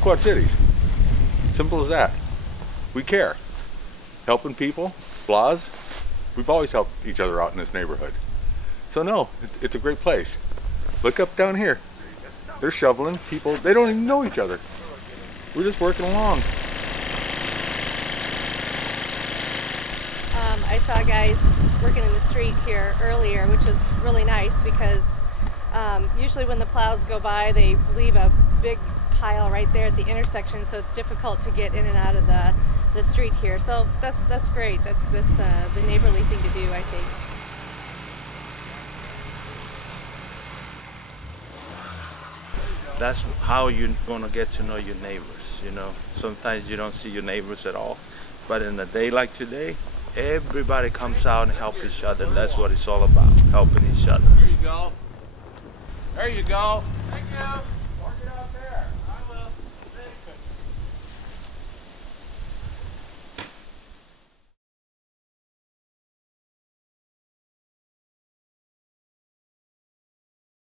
Quad Cities. Simple as that. We care. Helping people, flaws. We've always helped each other out in this neighborhood. So no, it's a great place. Look up down here. They're shoveling. People, they don't even know each other. We're just working along. I saw guys working in the street here earlier, which was really nice because usually when the plows go by, they leave a big pile right there at the intersection, so it's difficult to get in and out of the street here. So that's great. That's the neighborly thing to do, I think. That's how you're going to get to know your neighbors, you know. Sometimes you don't see your neighbors at all, but in a day like today, everybody comes out and help each other. That's what it's all about, helping each other. There you go. There you go. Thank you.